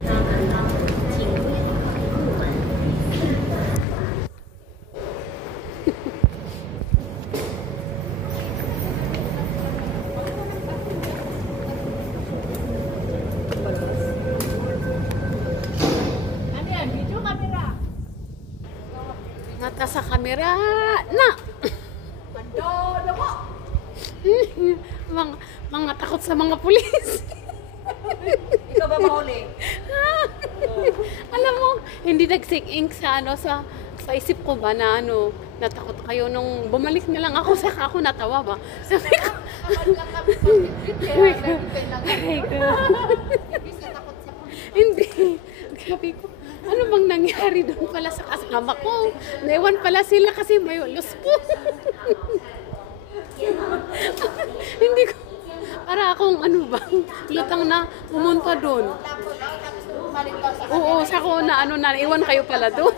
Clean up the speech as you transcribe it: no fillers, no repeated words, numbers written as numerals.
Mata sa kamera na. Pandodo ko. mga takot sa mga pulis. Ikaw ba mahuli? Alam mo, hindi nag-sink ink sa isip ko ba na natakot kayo nung bumalik na lang ako, saka ako natawa ba? Sabi ko, hindi. Sabi ko, ano bang nangyari doon pala sa kasama ko? Naiwan pala sila kasi may ulos po. Hindi ko, para akong lutang na pumunta doon. Oo, sa ko na naiwan kayo pala doon.